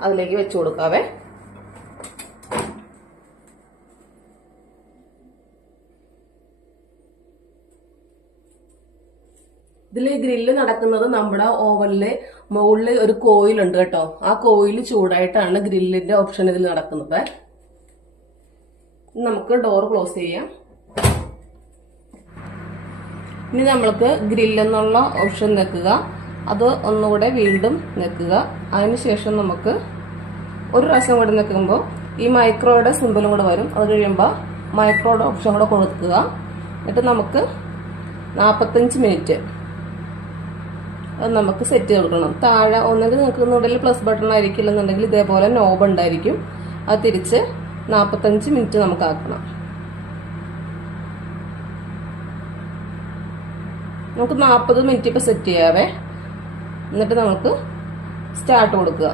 അതിലേക്ക് വെച്ചു കൊടുക്കാവേ. ഇതിൽ ഗ്രില്ല് നടക്കുന്നത് നമ്മുടെ ഓവനില് മുകളിൽ ഒരു കോയിലുണ്ട് കേട്ടോ. ആ കോയിൽ ചൂടായിട്ടാണ് ഗ്രില്ലിന്റെ ഓപ്ഷൻ ഇതിൽ നടക്കുന്നത്. നമുക്ക് ഡോർ ക്ലോസ് ചെയ്യാം. ഇനി നമ്മൾക്ക് ഗ്രില്ലെന്നുള്ള ഓപ്ഷൻ നിൽക്കുക. അത് ഒന്നുകൂടെ വീണ്ടും നിൽക്കുക. അതിനുശേഷം നമുക്ക് ഒരു പ്രാവശ്യം കൂടെ നിൽക്കുമ്പോൾ ഈ മൈക്രോയുടെ സിമ്പിളും കൂടെ വരും. അത് കഴിയുമ്പോൾ മൈക്രോയുടെ ഓപ്ഷൻ കൂടെ കൊടുക്കുക. എന്നിട്ട് നമുക്ക് 45 മിനിറ്റ് അത് നമുക്ക് സെറ്റ് ചെയ്ത് കൊടുക്കണം. താഴെ ഒന്നെങ്കിൽ നിൽക്കുന്നുണ്ടെങ്കിൽ പ്ലസ് ബട്ടൺ ആയിരിക്കില്ല എന്നുണ്ടെങ്കിൽ ഇതേപോലെ നോബ് ഉണ്ടായിരിക്കും. അത് തിരിച്ച് 45 മിനിറ്റ് നമുക്ക് ആക്കണം. നമുക്ക് 40 മിനിറ്റ് ഇപ്പൊ സെറ്റ് ചെയ്യാവേ. എന്നിട്ട് നമുക്ക് സ്റ്റാർട്ട് കൊടുക്കുക.